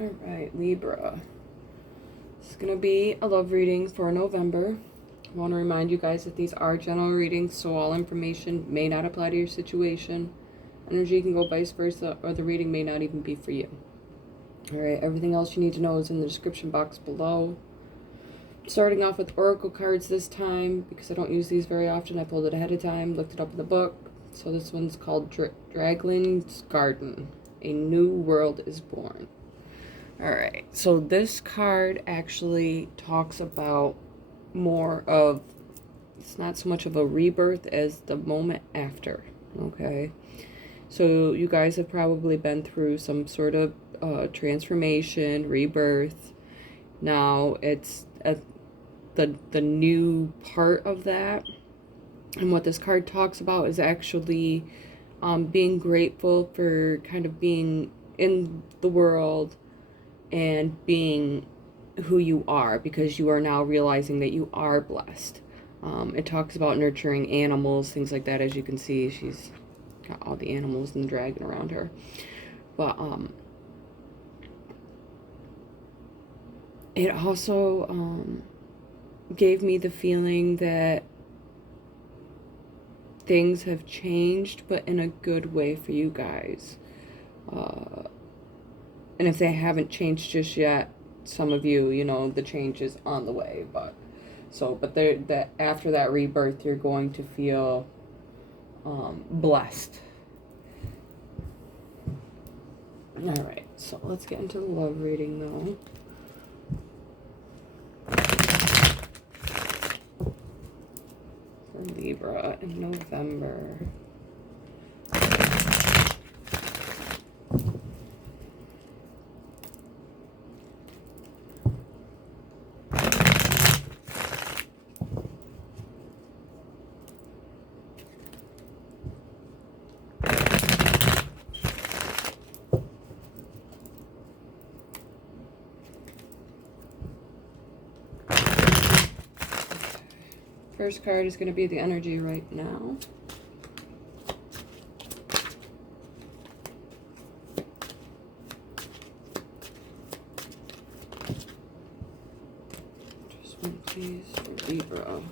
Alright, Libra. It's going to be a love reading for November. I want to remind you guys that these are general readings, so all information may not apply to your situation. Energy can go vice versa, or the reading may not even be for you. Alright, everything else you need to know is in the description box below. Starting off with oracle cards this time, because I don't use these very often. I pulled it ahead of time, looked it up in the book. So this one's called Dragon's Garden. A New World is Born. Alright, so this card actually talks about more of, it's not so much of a rebirth as the moment after, okay? So you guys have probably been through some sort of transformation, rebirth. Now it's the new part of that. And what this card talks about is actually being grateful for kind of being in the world and being who you are, because you are now realizing that you are blessed. It talks about nurturing animals, things like that. As you can see, she's got all the animals and the dragon around her. But it also gave me the feeling that things have changed, but in a good way for you guys. And if they haven't changed just yet, some of you, you know, the change is on the way. But that after that rebirth, you're going to feel blessed. All right, so let's get into the love reading, though. For Libra in November. First card is going to be the energy right now. Just one, please, for Libra.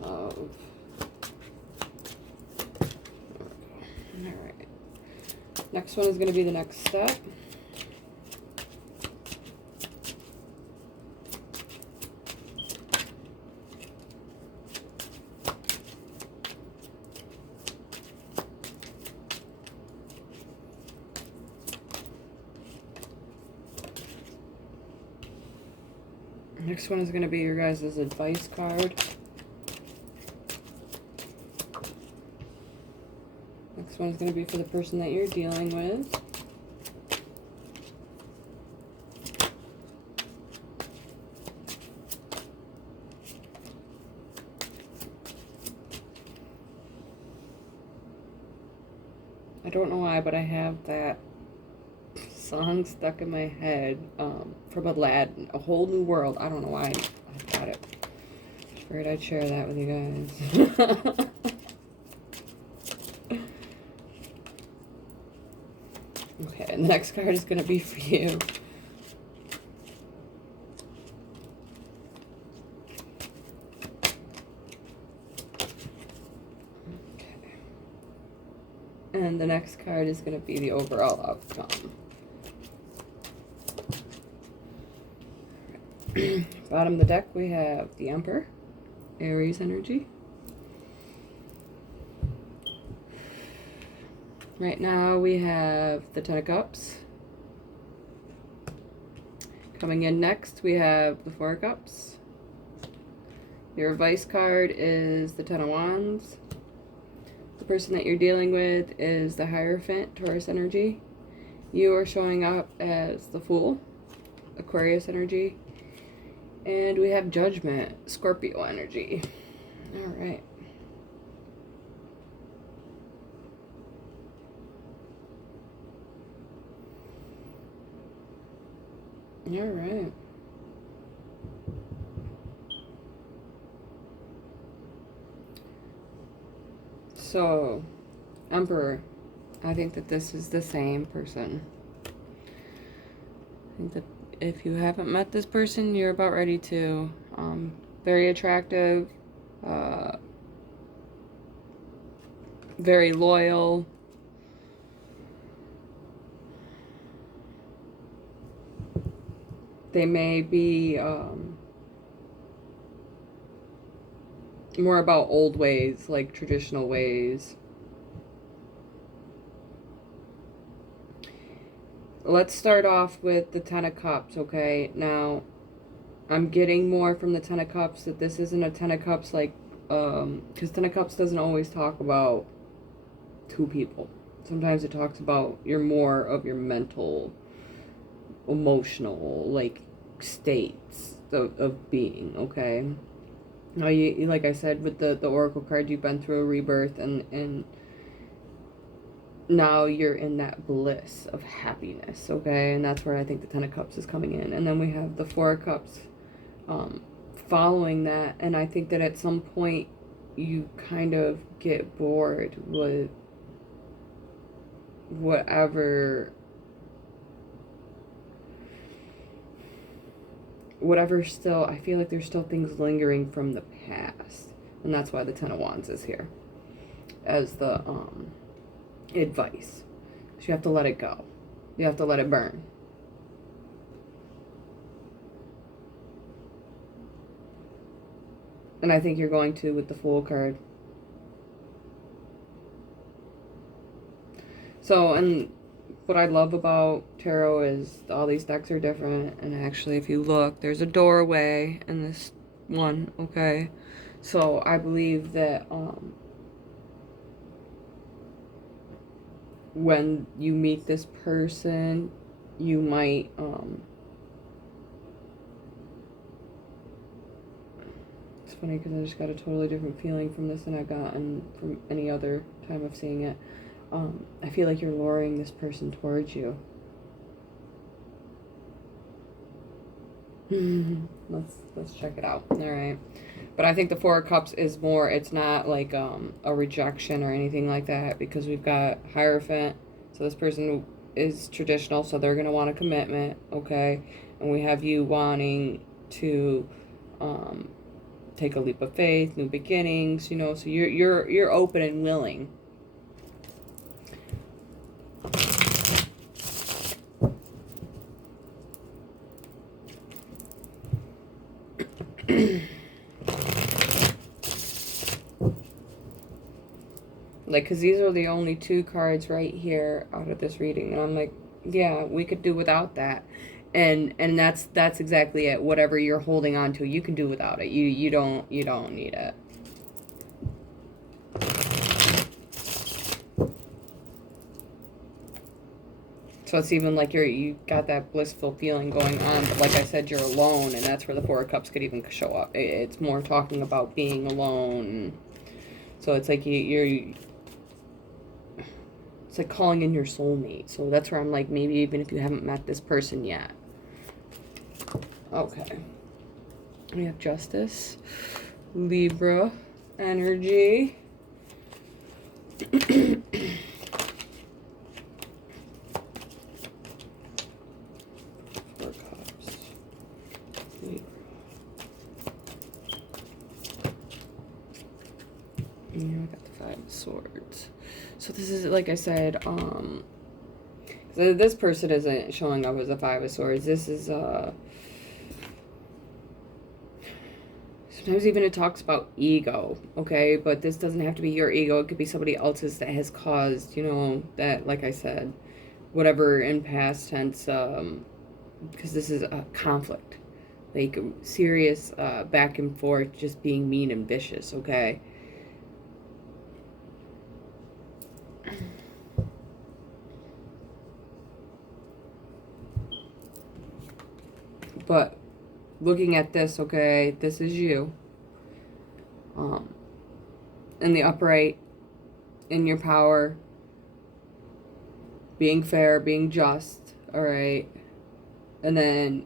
Love. Alright. Next one is going to be the next step. Next one is going to be your guys' advice card. Next one is going to be for the person that you're dealing with. I don't know why, but I have that song stuck in my head from Aladdin, A Whole New World. I don't know why I got it. Figured I'd share that with you guys. Okay, and the next card is going to be for you. Okay. And the next card is going to be the overall outcome. Bottom of the deck, we have the Emperor, Aries energy. Right now we have the Ten of Cups. Coming in next, we have the Four of Cups. Your advice card is the Ten of Wands. The person that you're dealing with is the Hierophant, Taurus energy. You are showing up as the Fool, Aquarius energy. And we have Judgment, Scorpio energy. All right. All right. So, Emperor I think that this is the same person. I think that if you haven't met this person, you're about ready to. Very attractive, very loyal. They may be more about old ways, like traditional ways. Let's start off with the Ten of Cups, okay? Now, I'm getting more from the Ten of Cups that this isn't a Ten of Cups like, because Ten of Cups doesn't always talk about two people. Sometimes it talks about more of your mental, emotional, like, states of being, okay? Now, you like I said, with the Oracle card, you've been through a rebirth, and now you're in that bliss of happiness, okay? And that's where I think the Ten of Cups is coming in. And then we have the Four of Cups following that. And I think that at some point you kind of get bored with whatever still, I feel like there's still things lingering from the past. And that's why the Ten of Wands is here as the advice. So you have to let it go. You have to let it burn. And I think you're going to with the Fool card. So, and what I love about tarot is all these decks are different. And actually, if you look, there's a doorway in this one, okay? So I believe that when you meet this person, you might it's funny because I just got a totally different feeling from this than I've gotten from any other time of seeing it. I feel like you're luring this person towards you. Let's check it out. All right. But I think the Four of Cups is more, it's not like a rejection or anything like that, because we've got Hierophant. So this person is traditional, so they're going to want a commitment, okay? And we have you wanting to take a leap of faith, new beginnings, you know, so you're open and willing. Like, because these are the only two cards right here out of this reading. And I'm like, yeah, we could do without that. And that's exactly it. Whatever you're holding on to, you can do without it. You don't need it. So it's even like you got that blissful feeling going on, but like I said, you're alone, and that's where the Four of Cups could even show up. It's more talking about being alone. So it's like it's like calling in your soulmate. So that's where I'm like, maybe even if you haven't met this person yet. Okay. We have Justice, Libra energy. Four Cups. Libra. Yeah, I got the Five of Swords. So this is, like I said, so this person isn't showing up as a Five of Swords. This is, sometimes even it talks about ego, okay? But this doesn't have to be your ego. It could be somebody else's that has caused, you know, that, like I said, whatever in past tense, because this is a conflict. Like, serious back and forth, just being mean and vicious, okay? But looking at this, okay, this is you. In the upright, in your power, being fair, being just, all right? And then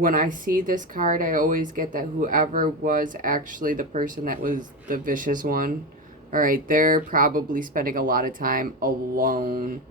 when I see this card, I always get that whoever was actually the person that was the vicious one, all right, they're probably spending a lot of time alone,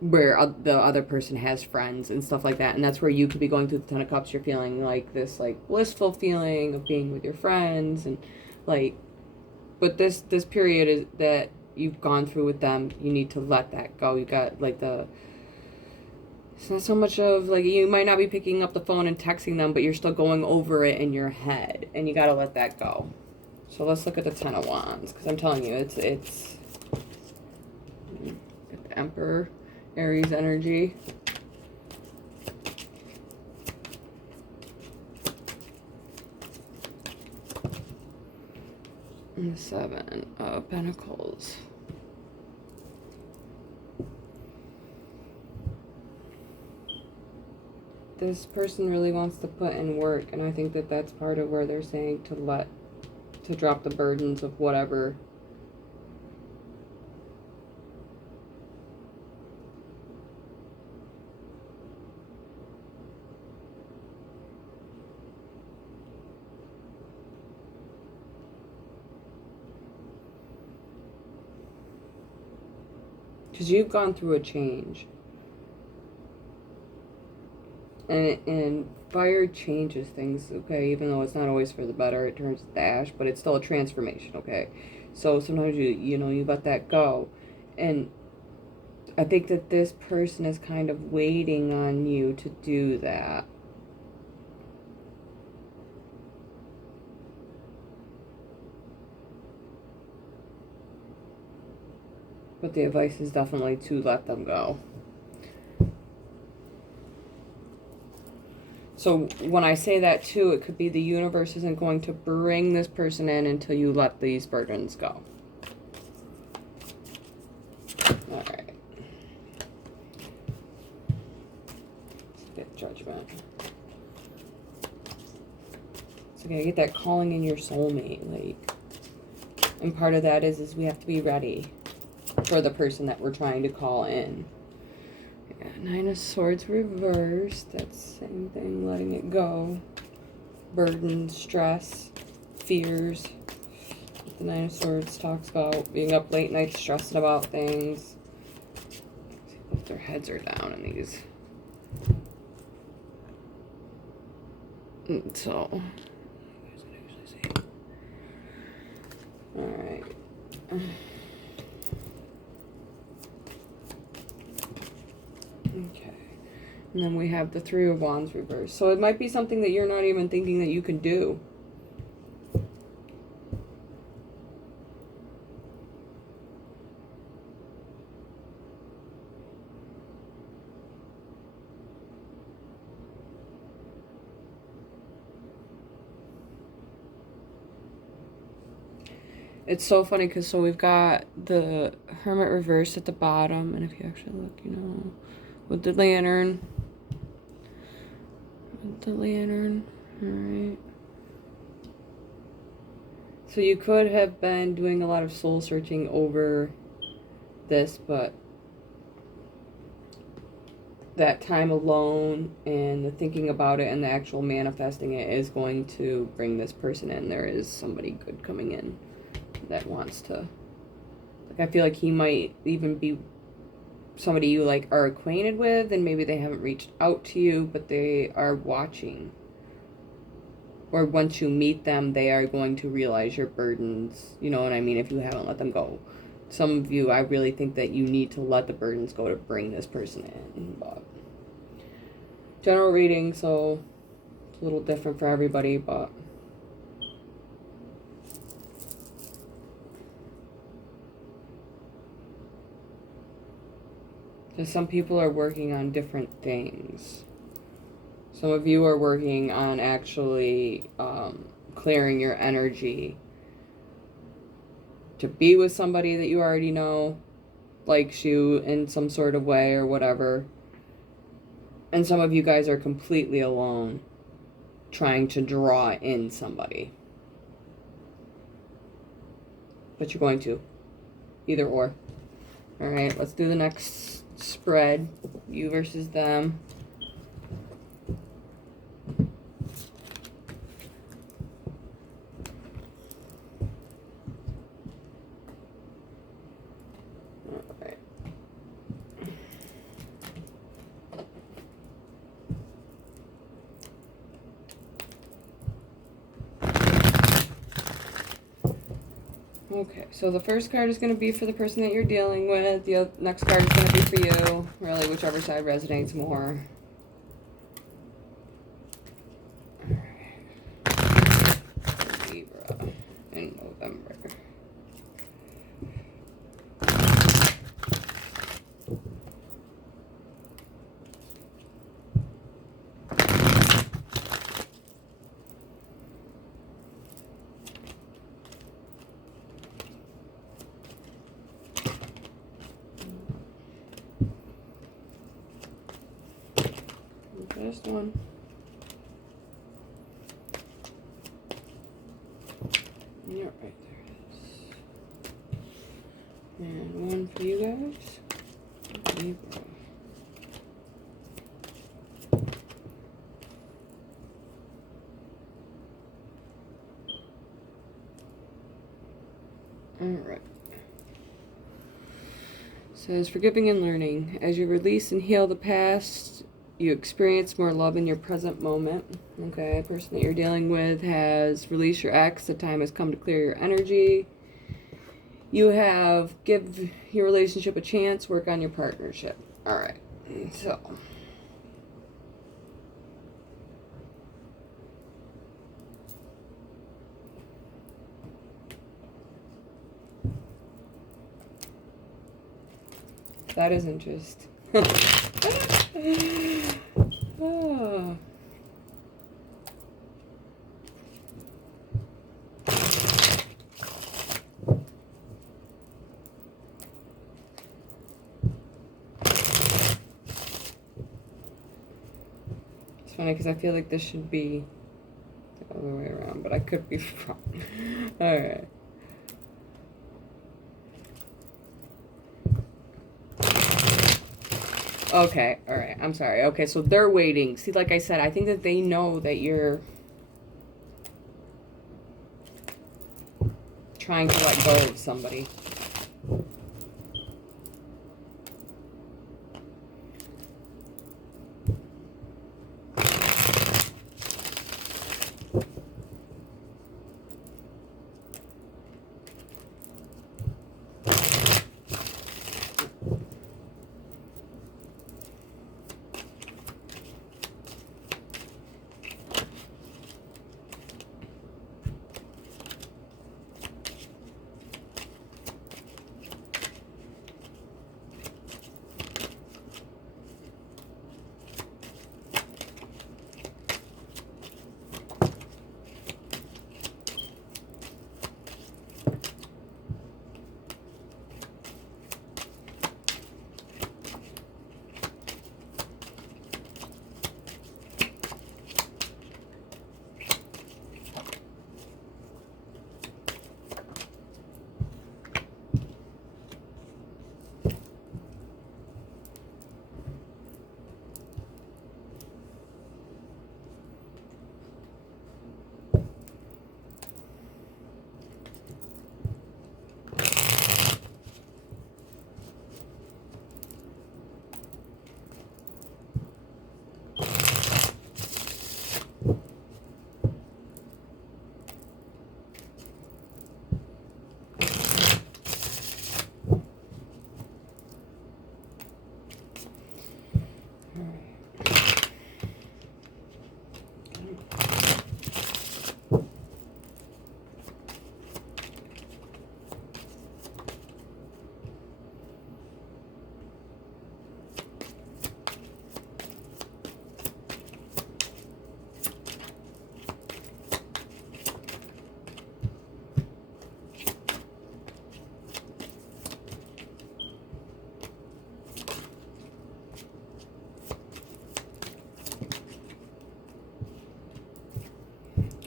where the other person has friends and stuff like that. And that's where you could be going through the Ten of Cups. You're feeling like this, like, blissful feeling of being with your friends. And, like, but this period is that you've gone through with them, you need to let that go. You got, like, it's not so much of, like, you might not be picking up the phone and texting them, but you're still going over it in your head. And you got to let that go. So let's look at the Ten of Wands, because I'm telling you, it's the Emperor, Aries energy. And the Seven of Pentacles. This person really wants to put in work, and I think that that's part of where they're saying to drop the burdens of whatever. Because you've gone through a change. And fire changes things, okay? Even though it's not always for the better, it turns to ash, but it's still a transformation, okay? So sometimes you let that go. And I think that this person is kind of waiting on you to do that. But the advice is definitely to let them go. So when I say that too, it could be the universe isn't going to bring this person in until you let these burdens go. All right. Let's get Judgment. So you get that calling in your soulmate, like, and part of that is we have to be ready for the person that we're trying to call in. Yeah, Nine of Swords reversed. That's the same thing, letting it go. Burden, stress, fears. The Nine of Swords talks about being up late nights, stressing about things. If their heads are down in these. And so, alright. Okay. And then we have the Three of Wands reversed. So it might be something that you're not even thinking that you can do. It's so funny because we've got the Hermit reversed at the bottom, and if you actually look, with the Lantern. Alright. So you could have been doing a lot of soul searching over this, but that time alone and the thinking about it and the actual manifesting it is going to bring this person in. There is somebody good coming in that wants to, like, I feel like he might even be somebody you, like, are acquainted with, and maybe they haven't reached out to you, but they are watching. Or once you meet them, they are going to realize your burdens, you know what I mean, if you haven't let them go. Some of you, I really think that you need to let the burdens go to bring this person in. But general reading, so it's a little different for everybody, but because some people are working on different things. Some of you are working on actually clearing your energy to be with somebody that you already know likes you in some sort of way or whatever. And some of you guys are completely alone trying to draw in somebody. But you're going to. Either or. Alright, let's do the next spread. You versus them. Okay, so the first card is going to be for the person that you're dealing with. The next card is going to be for you. Really, whichever side resonates more. Libra in November. Just one. Yeah, right there it is. And one for you guys. Libra. Alright. Says, forgiving and learning. As you release and heal the past, you experience more love in your present moment. Okay, the person that you're dealing with has released your ex. The time has come to clear your energy. You have give your relationship a chance. Work on your partnership. All right. So. That is interesting. Oh. It's funny because I feel like this should be the other way around, but I could be wrong. All right. Okay, all right. I'm sorry. Okay, so they're waiting. See, like I said, I think that they know that you're trying to let go of somebody.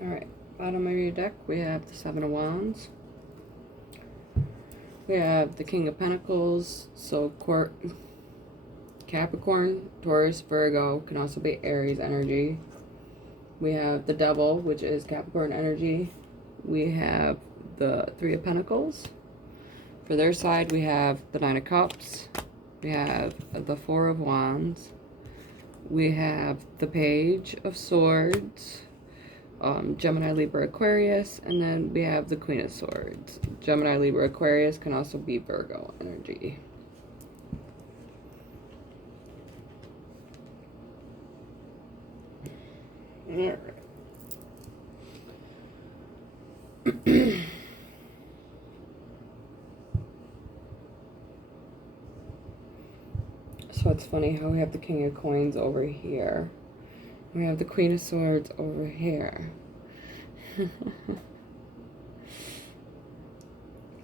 Alright, bottom of your deck, we have the Seven of Wands. We have the King of Pentacles, so Capricorn, Taurus, Virgo, can also be Aries energy. We have the Devil, which is Capricorn energy. We have the Three of Pentacles. For their side, we have the Nine of Cups. We have the Four of Wands. We have the Page of Swords. Gemini, Libra, Aquarius, and then we have the Queen of Swords. Gemini, Libra, Aquarius can also be Virgo energy. Alright. So it's funny how we have the King of Coins over here. We have the Queen of Swords over here.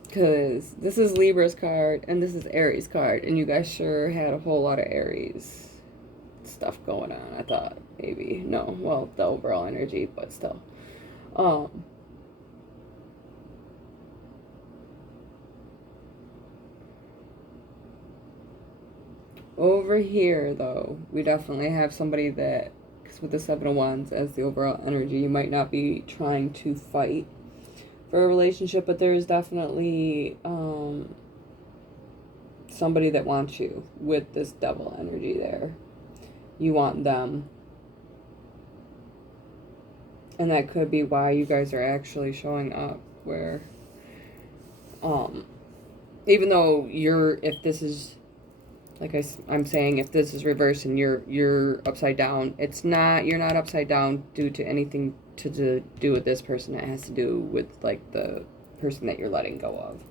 Because this is Libra's card and this is Aries card. And you guys sure had a whole lot of Aries stuff going on, I thought. Maybe. No. Well, the overall energy, but still. Over here, though, we definitely have somebody that, because with the Seven of Wands as the overall energy, you might not be trying to fight for a relationship, but there is definitely somebody that wants you with this Devil energy there. You want them. And that could be why you guys are actually showing up, where, even though if this is, like I'm saying, if this is reversed and you're upside down, you're not upside down due to anything to do with this person. It has to do with, like, the person that you're letting go of.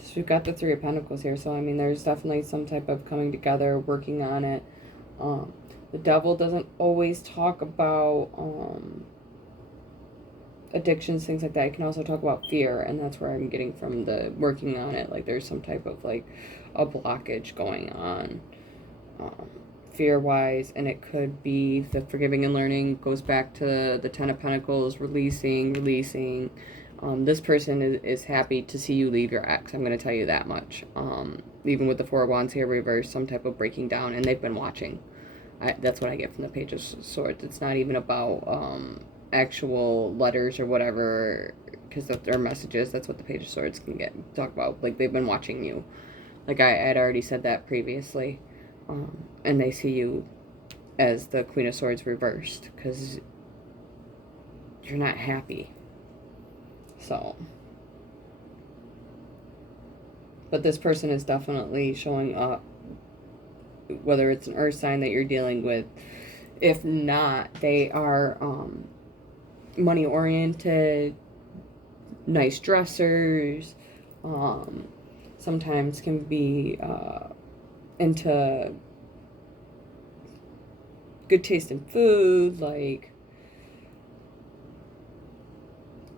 So we've got the Three of Pentacles here, so I mean, there's definitely some type of coming together, working on it. The Devil doesn't always talk about addictions, things like that. It can also talk about fear, and that's where I'm getting from the working on it. Like, there's some type of, like, a blockage going on fear-wise, and it could be the forgiving and learning goes back to the Ten of Pentacles, releasing. This person is happy to see you leave your ex. I'm going to tell you that much. Even with the Four of Wands here reversed, some type of breaking down, and they've been watching. That's what I get from the Page of Swords. It's not even about actual letters or whatever, because they're messages. That's what the Page of Swords can talk about. Like, they've been watching you. Like, I had already said that previously. And they see you as the Queen of Swords reversed, because you're not happy. So, but this person is definitely showing up, whether it's an earth sign that you're dealing with. If not, they are money oriented, nice dressers, sometimes can be into good taste in food, like,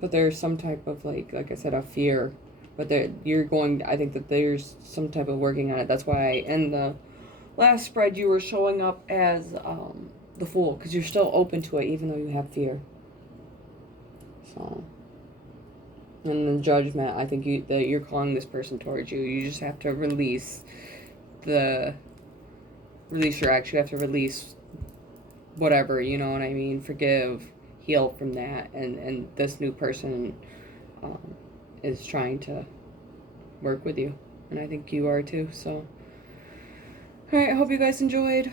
but there's some type of, like I said, a fear. But I think that there's some type of working on it. That's why in the last spread you were showing up as the Fool, because you're still open to it even though you have fear. So, and the Judgment, I think that you're calling this person towards you. You just have to release your ex. You have to release whatever, you know what I mean? Forgive, heal from that, and this new person is trying to work with you, and I think you are too. So, all right, I hope you guys enjoyed.